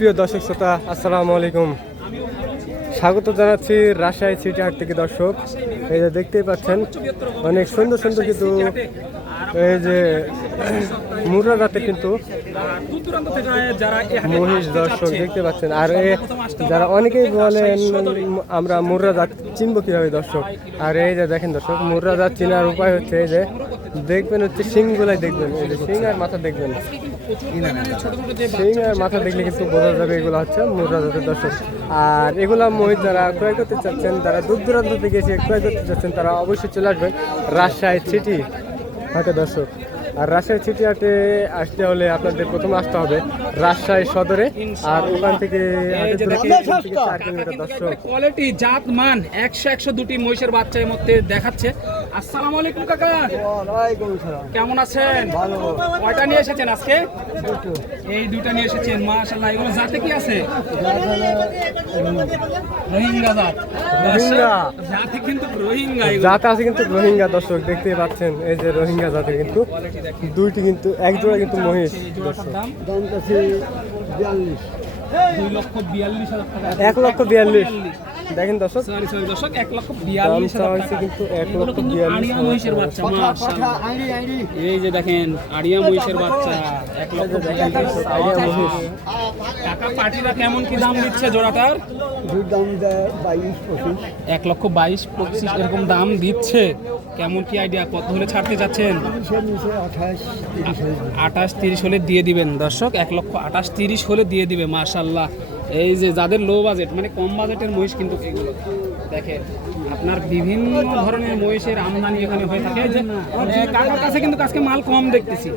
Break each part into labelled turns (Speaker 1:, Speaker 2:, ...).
Speaker 1: সুপ্রিয় দর্শক শ্রোতা, আসসালামু আলাইকুম। স্বাগত জানাচ্ছি রাজশাহী সিটি হাট থেকে দর্শক। এই যে দেখতেই পাচ্ছেন, অনেক সুন্দর সুন্দর কিন্তু এই যে মুরা রাতে কিন্তু মহিষ দর্শক দেখতে পাচ্ছেন। আর যারা অনেকেই বলেন, আমরা মুর্রা জাত চিনবো কীভাবে দর্শক? আর এই যে দেখেন দর্শক, মুর্রা জাত চেনার উপায় হচ্ছে এই যে দেখবেন হচ্ছে শিংগুলাই দেখবেন শিং আর মাথা দেখবেন। শিং আর মাথা দেখলে কিন্তু বোঝা যাবে এগুলো হচ্ছে মোটা জাতের দর্শক। আর এগুলো মহিষ যারা ক্রয় করতে চাচ্ছেন, যারা দূর দূরান্ত থেকে এসে ক্রয় করতে চাচ্ছেন, তারা অবশ্যই চলে আসবেন রাজশাহী সিটি। হাটে দর্শক, আর রাজশাহী সিটি হাটে আসতে হলে আপনাদের প্রথমে আসতে হবে রাজশাহী সদরে আর ওখান থেকে দর্শক।
Speaker 2: কোয়ালিটি জাত মান একশো একশো দুটি মহিষের বাচ্চা এর মধ্যে দেখাচ্ছে। আসসালামু আলাইকুম কাকা। কেমন আছেন? কয়টা নিয়ে এসেছেন আজকে? এই দুইটা নিয়ে এসেছেন মাশাআল্লাহ। এগুলো জাতে কি আছে? রোহিঙ্গা জাত।
Speaker 1: রোহিঙ্গা।
Speaker 2: জাতে কিন্তু রোহিঙ্গা।
Speaker 1: জাতে আছে কিন্তু রোহিঙ্গা দর্শক দেখতেই পাচ্ছেন। এই যে রোহিঙ্গা জাতে কিন্তু দুইটি কিন্তু এক জোড়া কিন্তু মহিষ
Speaker 2: এই দাম দুই লক্ষ বিয়াল্লিশ হাজার টাকা।
Speaker 1: এক লক্ষ বিয়াল্লিশ। দেখেন দর্শক
Speaker 2: সরি সরি দর্শক এক লক্ষ
Speaker 1: দাম
Speaker 2: বিয়াল্লিশ
Speaker 1: চাওয়া
Speaker 2: হাজার টাকা
Speaker 1: কিন্তু এক লক্ষ
Speaker 2: কিন্তু
Speaker 1: বিয়াল্লিশ
Speaker 2: আড়িয়া
Speaker 1: হাজার
Speaker 2: মহিষের বাচ্চা মাশাআল্লাহ। এই যে দেখেন আড়িয়া মহিষের বাচ্চা এক লক্ষ বিয়াল্লিশ
Speaker 1: আড়িয়া মহিষ।
Speaker 2: টাকা পার্টিরা কেমন কি দাম দিচ্ছে জোড়াটার? এক লক্ষ বাইশ পঁচিশ এরকম দাম দিচ্ছে। কেমন কি আইডিয়া কত হলে ছাড়তে যাচ্ছেন? আঠাশ তিরিশ হলে দিয়ে দিবেন। দর্শক এক লক্ষ আঠাশ তিরিশ হলে দিয়ে দিবে মাশাল্লাহ এই যে যাদের লো বাজেট মানে কম বাজেটের মহিষ কিন্তু এগুলো। দেখেন আপনার বিভিন্ন ধরনের মহিষের আমদানি এখানে হয়ে থাকে। যে কাকার কাছে কিন্তু আজকে মাল কম দেখতেছি।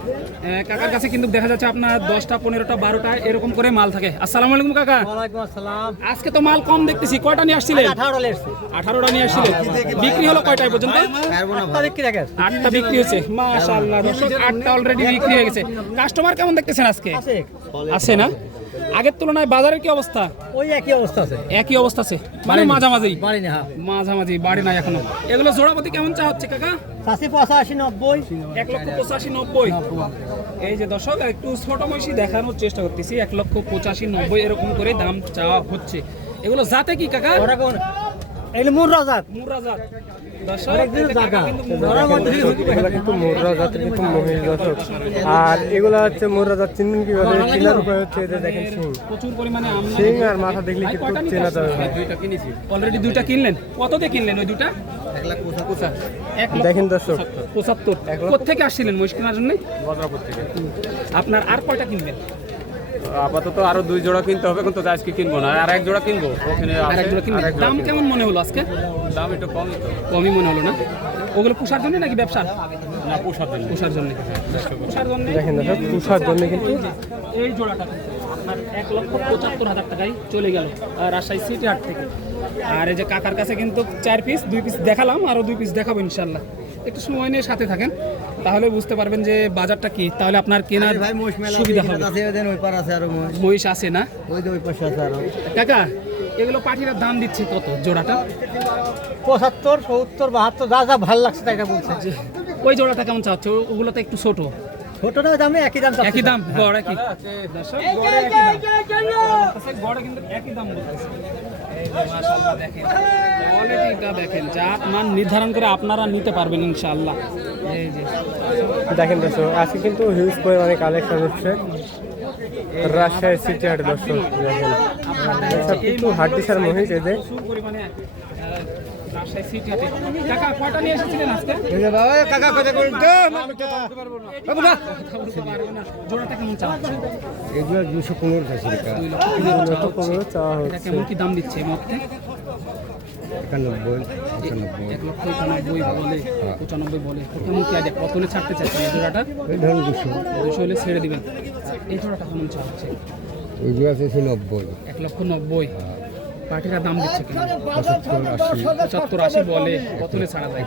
Speaker 2: কাকার কাছে কিন্তু দেখা যাচ্ছে আপনার দশটা পনেরোটা বারোটা এরকম করে মাল থাকে। আসসালামু আলাইকুম কাকা। আজকে তো মাল কম দেখতেছি। কয়টা নিয়ে আসছিলেন? আঠারোটা নিয়ে আসছিলেন? বিক্রি হলো কয়টায় পর্যন্ত? আটটা বিক্রি হয়েছে। মাশাআল্লাহ দর্শক আটটা অলরেডি বিক্রি হয়ে গেছে। কাস্টমার কেমন দেখতেছেন আজকে? আছে না? আগের তুলনায় বাজারের কি অবস্থা?
Speaker 3: ওই একই অবস্থা আছে।
Speaker 2: একই অবস্থা আছে? মানে মাঝামাঝি?
Speaker 3: বাড়ি না
Speaker 2: মাঝামাঝি বাড়ি নাই এখনও। এগুলো জোড়াপতি কেমন চা হচ্ছে কাকা?
Speaker 3: চাষি পঁচাশি নব্বই।
Speaker 2: এক লক্ষ পঁচাশি নব্বই। এই যে দর্শক একটু ছোট মহিষি দেখানোর চেষ্টা করতেছি। এক লক্ষ পঁচাশি নব্বই এরকম করে দাম চাওয়া হচ্ছে। এগুলো যাতে কি কাকা?
Speaker 3: এগুলো
Speaker 2: জাত জাত।
Speaker 1: কিন্তু মুর্রা জাতের কিন্তু মহিষ দর্শক। আর এগুলা হচ্ছে মুর্রা জাত চিনবেন কীভাবে? চেনার উপায় হচ্ছে যে দেখেন সিং।
Speaker 2: প্রচুর পরিমাণে
Speaker 1: সিং আর মাথা দেখলে কিন্তু চেনা যাবে ভাই।
Speaker 2: অলরেডি দুইটা কিনলেন? কত দিয়ে কিনলেন ওই দুটা
Speaker 1: দেখেন দর্শক।
Speaker 2: পঁচাত্তর। কোথেকে আসছিলেন মহিষ কেনার জন্য? আপনার আর কয়টা কিনবেন?
Speaker 4: আপাতত আরও দুই জোড়া কিনতে হবে কিন্তু আজকে কিনবো না। আর এক জোড়া কিনবো ওখানে
Speaker 2: আর এক জোড়া দাম কেমন মনে হলো আজকে?
Speaker 4: দাম একটু কমই তো।
Speaker 2: কমই মনে হলো না? ওগুলো পোষার জন্য নাকি ব্যবসা?
Speaker 4: না পোষার জন্য।
Speaker 2: পোষার জন্য। পোষার জন্য?
Speaker 1: দেখেন দর্শক পুষার জন্য কিন্তু
Speaker 2: এই জোড়াটা। আপনার এক লক্ষ পঁচাত্তর হাজার টাকায় চলে গেল রাজশাহী সিটি হাট থেকে। আর এই যে কাকার কাছে কিন্তু চার পিস দুই পিস দেখালাম আরও দুই পিস দেখাবো ইনশাল্লাহ। একটু সময় নিয়ে সাথে থাকেন তাহলে বুঝতে পারবেন যে বাজারটা কি তাহলে আপনার কেনার
Speaker 3: ভাই মহিষ
Speaker 2: সুবিধা হবে
Speaker 3: মহিষ
Speaker 2: আছে না
Speaker 3: ওই যে ওই পাশে আছে আরও
Speaker 2: কাকা এগুলো পাঠিরা দাম দিচ্ছে কত জোড়াটা
Speaker 3: পঁচাত্তর সত্তর বাহাত্তর যা যা ভালো লাগছে তাই এটা বলছে
Speaker 2: ওই জোড়াটা কেমন চাচ্ছে ওগুলো তো একটু ছোট
Speaker 3: ছোটটা দামে একই দাম
Speaker 2: একই দাম গড় একই গড়ে একই দাম। আচ্ছা, কিন্তু একই দাম বলতেছে। দেখেন। কোয়ালিটিটা দেখেন জাত মান নির্ধারণ করে আপনারা নিতে পারবেন ইনশাআল্লাহ।
Speaker 1: দেখেন দর্শক আজকে কিন্তু হিউজ পরিমাণে কালেকশন হচ্ছে। রাজশাহী সিটি হাট দর্শক দেখেন। সব কিন্তু হাড্ডিসার মহিষ এই যে।
Speaker 2: প্রচুর পরিমাণে আহ, রাজশাহী সিটি হাটে। কাকা কয়টা নিয়ে এসেছিলেন আজকে?
Speaker 3: এই যে বাবা, এ কাকা কথা বলুন তো
Speaker 2: জোড়াটা কেমন চাচ্ছে
Speaker 3: এগুলো দুশো পনেরো
Speaker 2: চাওয়া এটা
Speaker 1: হচ্ছে।
Speaker 2: কেমন কি দাম দিচ্ছে এই মুহূর্তে
Speaker 3: একানব্বই পঁচানব্বই।
Speaker 2: এক লক্ষ একানব্বই বলে পঁচানব্বই বলে। কেমন কি আইডিয়া কত হলে ছাড়তে এই জোড়াটা?
Speaker 3: ধরুন দুশো
Speaker 2: দুশো হলে ছেড়ে দেবেন। এই জোড়াটা কেমন
Speaker 3: নব্বই।
Speaker 2: এক লক্ষ নব্বই। পার্টিরা দাম দিচ্ছে কিনা?
Speaker 3: পঁচাত্তর আশি
Speaker 2: বলে কত হলে ছাড়া যায়।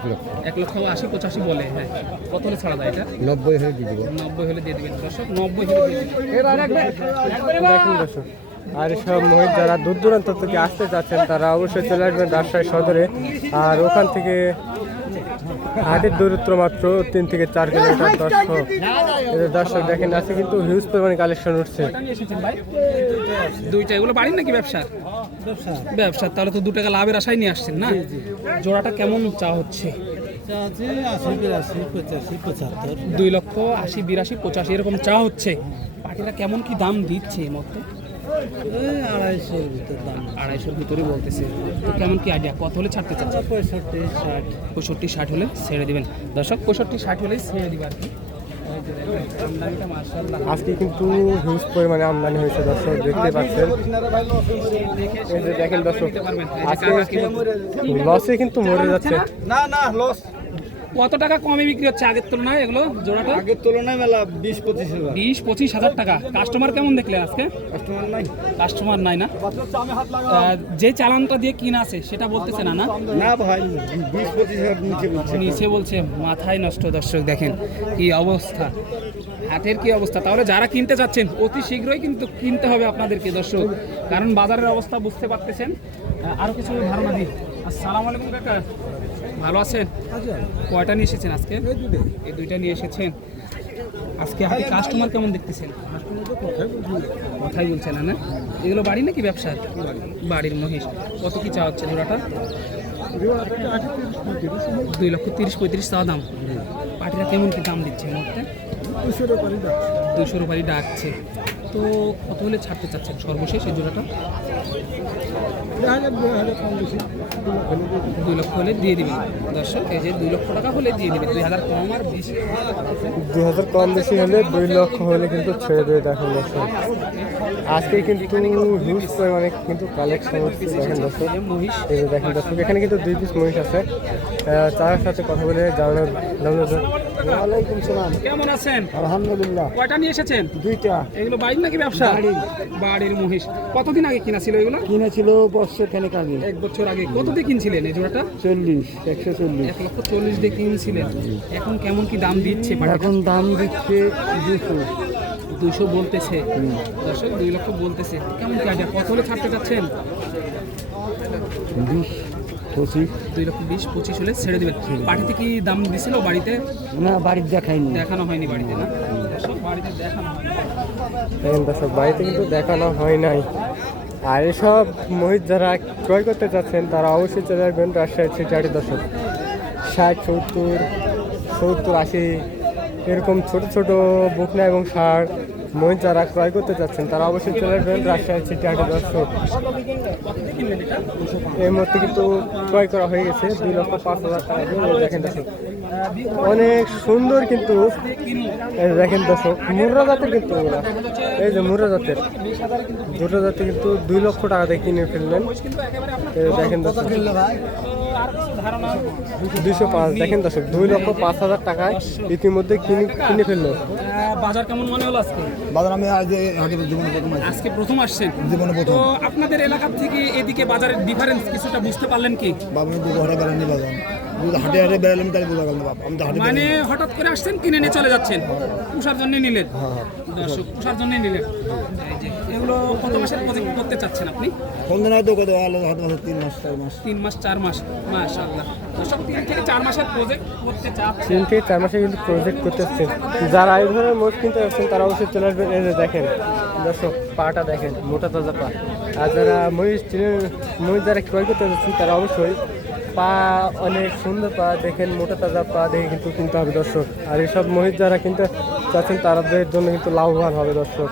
Speaker 2: এক লক্ষ আশি পঁচাশি বলে হ্যাঁ কত হলে ছাড়া যায় এটা।
Speaker 3: নব্বই হলে দিয়ে দেবো।
Speaker 2: নব্বই হলে দিয়ে দিবেন। দর্শক নব্বই হলে দিয়ে দিবেন।
Speaker 1: আর এসব মহিষ যারা দূর দূরান্ত থেকে আসতে চাচ্ছেন তারা অবশ্যই চলে আসবেন রাজশাহী সদরে। আর ওখান থেকে হাটের দূরত্ব মাত্র তিন থেকে চার কিলোমিটার দর্শক। যে দর্শক দেখেন আছে কিন্তু হিউজ পরিমাণে কালেকশন উঠছে।
Speaker 2: দুইটা এগুলো বাড়ির নাকি ব্যবসা ব্যবসা তাহলে তো দু টাকা লাভের আশায় নিয়ে আসছেন না? জোড়াটা কেমন চা হচ্ছে? দুই লক্ষ আশি বিরাশি পঁচাশি এরকম চা হচ্ছে। পাখিরা কেমন কি দাম দিচ্ছে এই মতো
Speaker 3: আড়াইশোর ভিতর দাম
Speaker 2: আড়াইশোর ভিতরে বলতেছে। তো কেমন কি আইডিয়া কত হলে ছাড়তে
Speaker 3: পঁয়ষট্টি ষাট
Speaker 2: পঁয়ষট্টি ষাট হলে ছেড়ে দিবেন। দর্শক পঁয়ষট্টি ষাট হলেই ছেড়ে দিবে আর কি। এই যে দেখেন, আমদানিটা মাশাআল্লাহ।
Speaker 1: আজকে কিন্তু হিউজ পরিমাণে আমদানি হয়েছে দর্শক দেখতে পাচ্ছেন। দেখেন দর্শক আজকে? লসে কিন্তু মরে যাচ্ছে।
Speaker 3: না না লস
Speaker 2: কত টাকা কমে বিক্রি হচ্ছে আগের তুলনায় এগুলো জোড়াটা?
Speaker 3: আগের তুলনায় মেলা বিশ পঁচিশ হাজার।
Speaker 2: বিশ পঁচিশ হাজার টাকা। কাস্টমার কেমন দেখলেন আজকে?
Speaker 3: কাস্টমার নাই।
Speaker 2: কাস্টমার নাই না? যে চালানটা দিয়ে কিনা আছে সেটা বলতেছে না না?
Speaker 3: না ভাই বিশ পঁচিশ হাজার নিচে বলছে।
Speaker 2: নিচে বলছে মাথায় নষ্ট দর্শক দেখেন কি অবস্থা। হাটের কি অবস্থা? তাহলে যারা কিনতে যাচ্ছেন অতি শীঘ্রই কিন্তু কিনতে হবে আপনাদেরকে দর্শক। কারণ বাজারের অবস্থা বুঝতে পারতেছেন। আহ, আরও কিছু ধারণা দিই। আসসালামু আলাইকুম কাকা। ভালো আছেন? কয়টা নিয়ে এসেছেন আজকে? এই দুইটা নিয়ে এসেছেন। আজকে হাতে কাস্টমার কেমন দেখতেছেন? কথাই বলছেন না না? এগুলো বাড়ি নাকি ব্যবসা? বাড়ির মহিষ। কত কি চা হচ্ছে জোড়াটা? দুই লক্ষ তিরিশ পঁয়ত্রিশ চা দাম। পাটিরা কেমন কি দাম দিচ্ছে মুহূর্তে? দুশোর বাড়ি ডাকছে। কত হলে ছাড়তে চাচ্ছেন সর্বশেষ এই জোড়াটা? দুই লক্ষ হলে দিয়ে দিবেন। দর্শক, এই যে দুই লক্ষ টাকা হলে দিয়ে দিবেন। দুই হাজার কম আর বেশি
Speaker 1: দুই হাজার কম বেশি হলে দুই লক্ষ হলে কিন্তু ছেড়ে দেবে দেখেন দর্শক। আজকে কিন্তু হিউজ পরিমাণে কিন্তু কালেকশন হচ্ছে দেখেন দর্শক।
Speaker 2: এই যে
Speaker 1: দেখেন দর্শক এখানে কিন্তু দুই পিস মহিষ আছে। তার সাথে কথা বলে জানানোর জানানোর
Speaker 3: ওয়ালাইকুম সালাম।
Speaker 2: কেমন আছেন?
Speaker 3: আলহামদুলিল্লাহ।
Speaker 2: কয়টা নিয়ে এসেছেন?
Speaker 3: দুইটা।
Speaker 2: এগুলো বাড়ির নাকি ব্যবসা? বাড়ির। মহিষ। কতদিন আগে কিনা ছিল এগুলো?
Speaker 3: কিনেছিল বছর খানিক আগে।
Speaker 2: এক বছর আগে। কত দিয়ে কিনছিলেন এই জোড়াটা?
Speaker 3: চল্লিশ একশো চল্লিশ।
Speaker 2: এক লক্ষ চল্লিশ দিয়ে কিনছিলেন। এখন কেমন কি দাম দিচ্ছে
Speaker 3: এখন দাম দিচ্ছে দুশো।
Speaker 2: দুইশো বলতেছে দর্শক দুই লক্ষ বলতেছে। কেমন কি আইডিয়া কত হলে ছাড়তে চাচ্ছেন? দুই লক্ষ বিশ পঁচিশ হলে ছেড়ে দিবেন। পাটিতে কি দাম দিছিল বাড়িতে?
Speaker 3: না দেখাইনি।
Speaker 2: দেখানো হয়নি বাড়িতে না? বাড়িতে দেখানো হয়নি।
Speaker 1: বাড়িতে কিন্তু দেখানো হয় নাই। আর এসব মহিষ যারা ক্রয় করতে চাচ্ছেন তারা অবশ্যই চলে আসবেন রাজশাহী সিটারি দর্শক। ষাট সত্তর সত্তর আশি এরকম ছোট ছোট বুকনা এবং সার মহিষ যারা ক্রয় করতে চাচ্ছেন তারা অবশ্যই চলে আসবেন রাজশাহী সিটারি দর্শক
Speaker 2: কিনবেন এটা
Speaker 1: এই মুহূর্তে কিন্তু ক্রয় করা হয়ে গেছে দুই লক্ষ পাঁচ হাজার টাকা দেখেন দর্শক, অনেক সুন্দর কিন্তু দেখেন দর্শক, মুর্রা জাতের কিন্তু ওগুলা এই যে মুর্রা জাতের, দুটো জাতে কিন্তু দুই লক্ষ টাকা দিয়ে কিনে ফেললেন। দেখেন দর্শক। দুইশো পাঁচ দেখেন দর্শক দুই লক্ষ পাঁচ হাজার টাকায় ইতিমধ্যে কিনে কিনে ফেলল।
Speaker 2: বাজার কেমন মনে হলো আজকে?
Speaker 3: বাজার আমি আজ আগে জীবনে প্রথম
Speaker 2: আজকে প্রথম আসছেন?
Speaker 3: জীবনে
Speaker 2: তো
Speaker 3: প্রথম
Speaker 2: আপনাদের এলাকা থেকে এদিকে বাজারের ডিফারেন্স কিছুটা বুঝতে পারলেন কি?
Speaker 3: বাবা আমি দুটো হাটে বাজার। হাটে হাটে বেড়ালাম তাহলে বোঝা গেল বাবা আমি তো হাটে
Speaker 2: মানে হঠাৎ করে আসছেন কিনে নিয়ে চলে যাচ্ছেন? পুষার জন্য নিলেন? দর্শক পুষার জন্য নিলেন। এগুলো কত মাসের প্রজেক্ট করতে চাচ্ছেন আপনি?
Speaker 3: কোন দিন হয়তো কত আলো হাত মাসে তিন মাস চার মাস।
Speaker 2: তিন মাস চার মাস মাশাআল্লাহ। দর্শক তিন থেকে চার মাসের প্রজেক্ট করতে চাচ্ছেন?
Speaker 1: তিন থেকে চার মাসে কিন্তু প্রজেক্ট করতে আসছেন যারা এই ধরনের মোট কিনতে আসছেন তারা অবশ্যই চলে আসবেন। এই যে দেখেন দর্শক পাটা দেখেন মোটা তাজা পা। আর যারা মহিষ চিনে মহিষ যারা ক্রয় করতে যাচ্ছেন তারা অবশ্যই পা অনেক সুন্দর পা, দেখেন মোটা তাজা পা, দেখে কিন্তু কিনতে হবে দর্শক। আর এসব মহিষ যারা কিনতে চাচ্ছেন তাদের জন্য কিন্তু লাভবান হবে দর্শক।